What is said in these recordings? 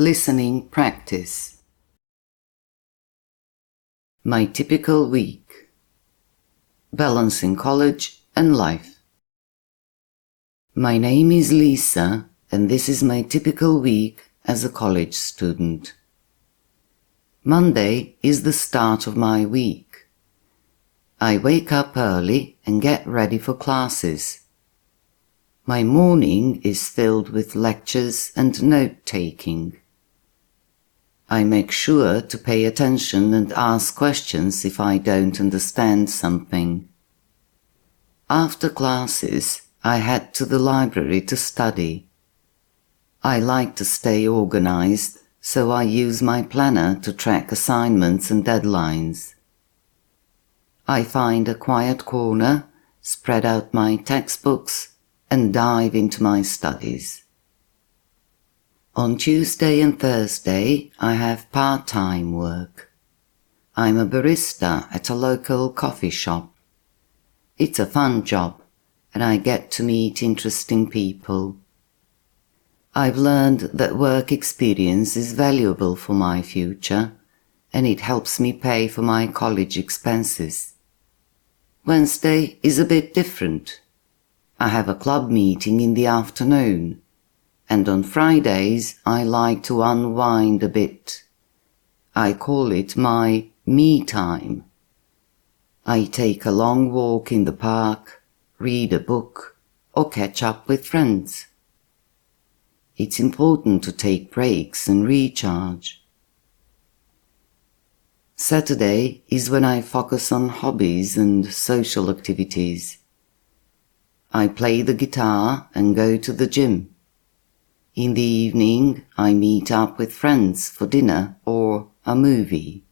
Listening practice. My typical week. Balancing college and life. My name is Lisa, and this is my typical week as a college student. Monday is the start of my week. I wake up early and get ready for classes. My morning is filled with lectures and note-taking. I make sure to pay attention and ask questions if I don't understand something. After classes, I head to the library to study. I like to stay organized, so I use my planner to track assignments and deadlines. I find a quiet corner, spread out my textbooks, and dive into my studies. On Tuesday and Thursday, I have part-time work. I'm a barista at a local coffee shop. It's a fun job, and I get to meet interesting people. I've learned that work experience is valuable for my future, and it helps me pay for my college expenses. Wednesday is a bit different. I have a club meeting in the afternoon, and on Fridays I like to unwind a bit. I call it my me time. I take a long walk in the park, read a book, or catch up with friends. It's important to take breaks and recharge. Saturday is when I focus on hobbies and social activities. I play the guitar and go to the gym. In the evening, I meet up with friends for dinner or a movie.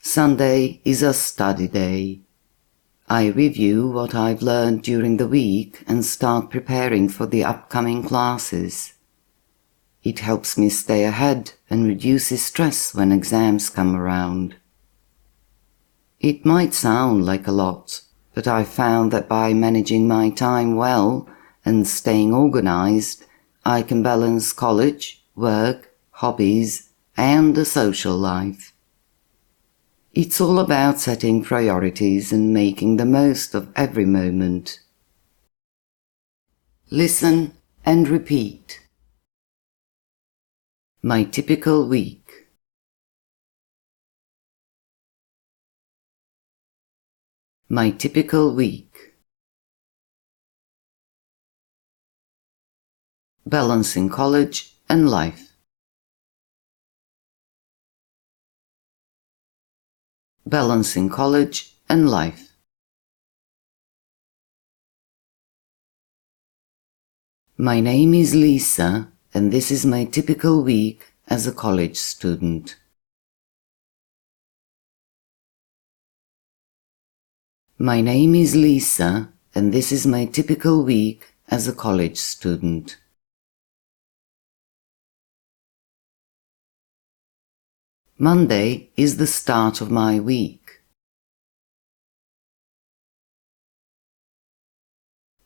Sunday is a study day. I review what I've learned during the week and start preparing for the upcoming classes. It helps me stay ahead and reduces stress when exams come around. It might sound like a lot, but I've found that by managing my time well and staying organized, I can balance college, work, hobbies, and a social life. It's all about setting priorities and making the most of every moment. Listen and repeat. My typical week. My typical week. Balancing college and life. Balancing college and life. My name is Lisa, and this is my typical week as a college student. My name is Lisa, and this is my typical week as a college student. Monday is the start of my week.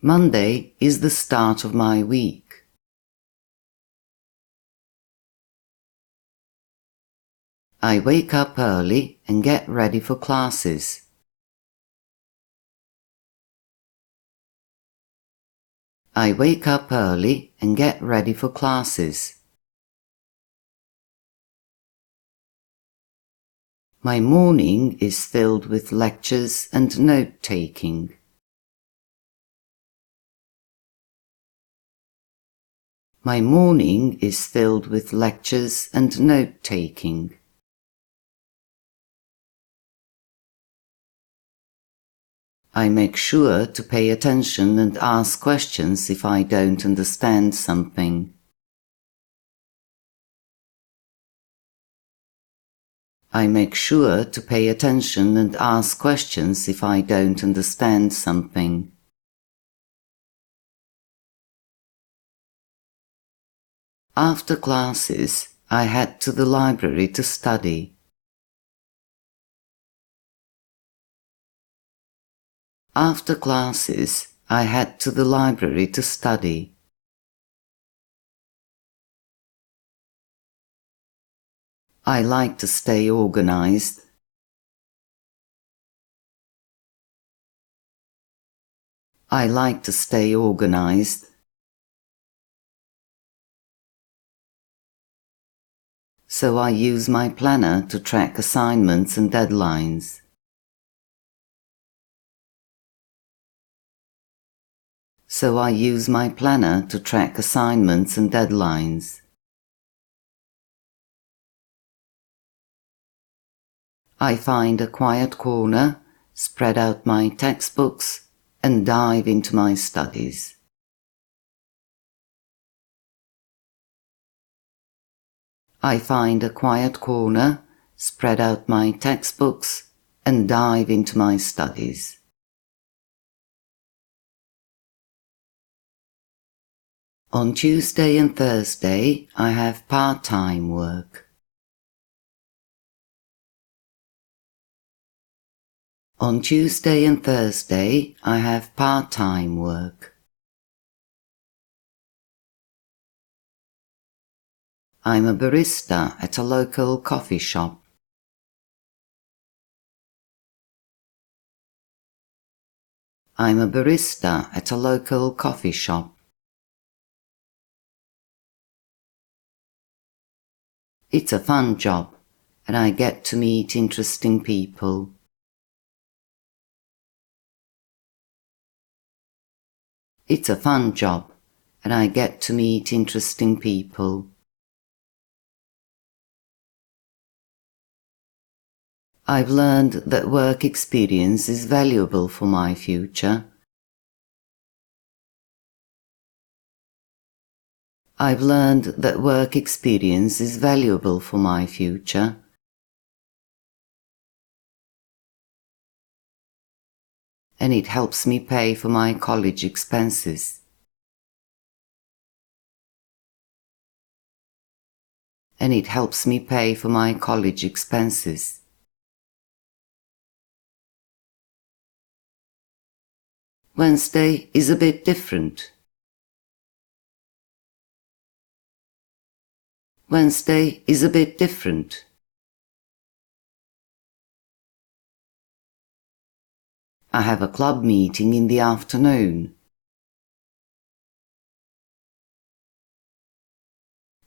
Monday is the start of my week. I wake up early and get ready for classes. I wake up early and get ready for classes. My morning is filled with lectures and note-taking. My morning is filled with lectures and note-taking. I make sure to pay attention and ask questions if I don't understand something. I make sure to pay attention and ask questions if I don't understand something. After classes, I head to the library to study. After classes, I head to the library to study. I like to stay organized. I like to stay organized. So I use my planner to track assignments and deadlines. So I use my planner to track assignments and deadlines. I find a quiet corner, spread out my textbooks, and dive into my studies. I find a quiet corner, spread out my textbooks, and dive into my studies. On Tuesday and Thursday, I have part-time work. On Tuesday and Thursday, I have part-time work. I'm a barista at a local coffee shop. I'm a barista at a local coffee shop. It's a fun job, and I get to meet interesting people. It's a fun job, and I get to meet interesting people. I've learned that work experience is valuable for my future. I've learned that work experience is valuable for my future. And it helps me pay for my college expenses. And it helps me pay for my college expenses. Wednesday is a bit different. Wednesday is a bit different. I have a club meeting in the afternoon.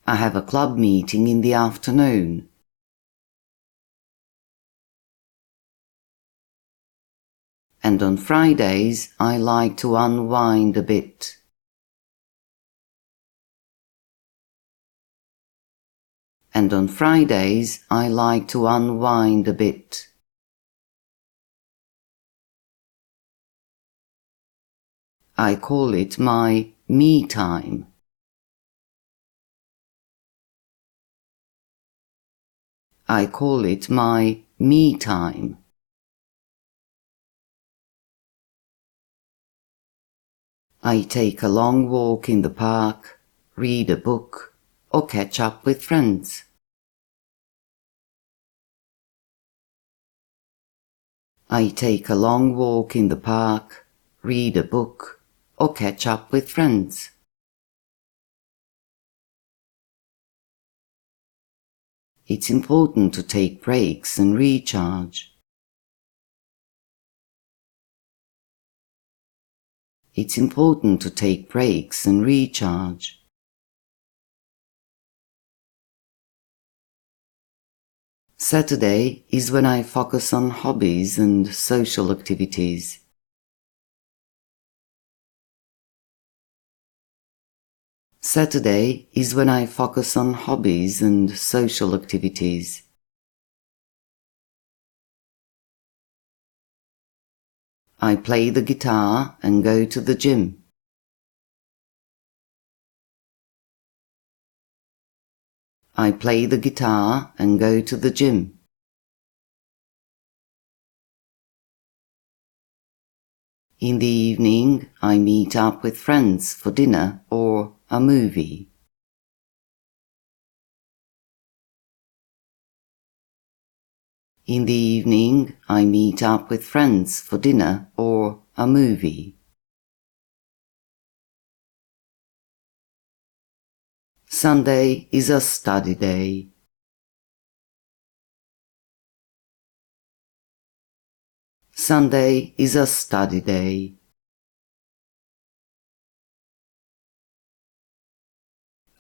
I have a club meeting in the afternoon. And on Fridays, I like to unwind a bit. And on Fridays, I like to unwind a bit. I call it my me time. I call it my me time. I take a long walk in the park, read a book, or catch up with friends. I take a long walk in the park, read a book, or catch up with friends. It's important to take breaks and recharge. It's important to take breaks and recharge. Saturday is when I focus on hobbies and social activities. Saturday is when I focus on hobbies and social activities. I play the guitar and go to the gym. I play the guitar and go to the gym. In the evening, I meet up with friends for dinner or a movie. In the evening, I meet up with friends for dinner or a movie. Sunday is a study day. Sunday is a study day.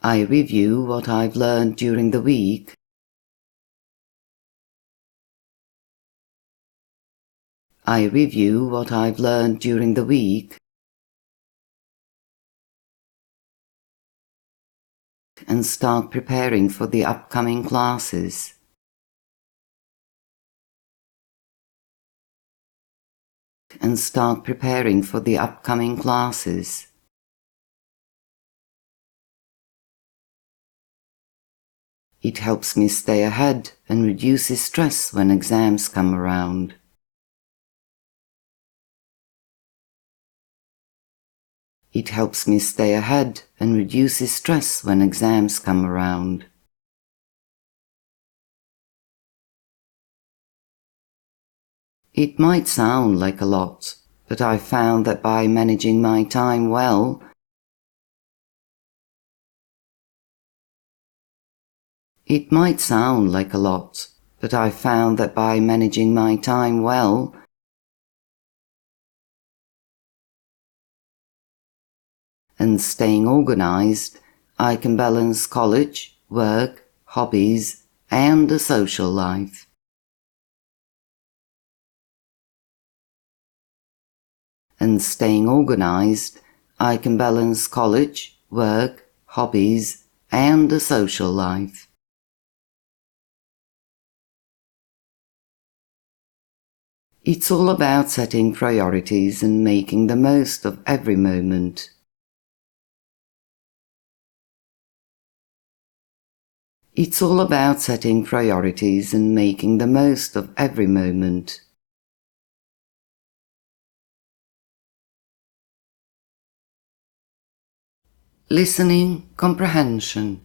I review what I've learned during the week. I review what I've learned during the week and start preparing for the upcoming classes. And start preparing for the upcoming classes. It helps me stay ahead and reduces stress when exams come around. It helps me stay ahead and reduces stress when exams come around. It might sound like a lot, but I've found that by managing my time well, It might sound like a lot, but I've found that by managing my time well, and staying organized, I can balance college, work, hobbies, and a social life. And staying organized, I can balance college, work, hobbies, and a social life. It's all about setting priorities and making the most of every moment. It's all about setting priorities and making the most of every moment. Listening comprehension.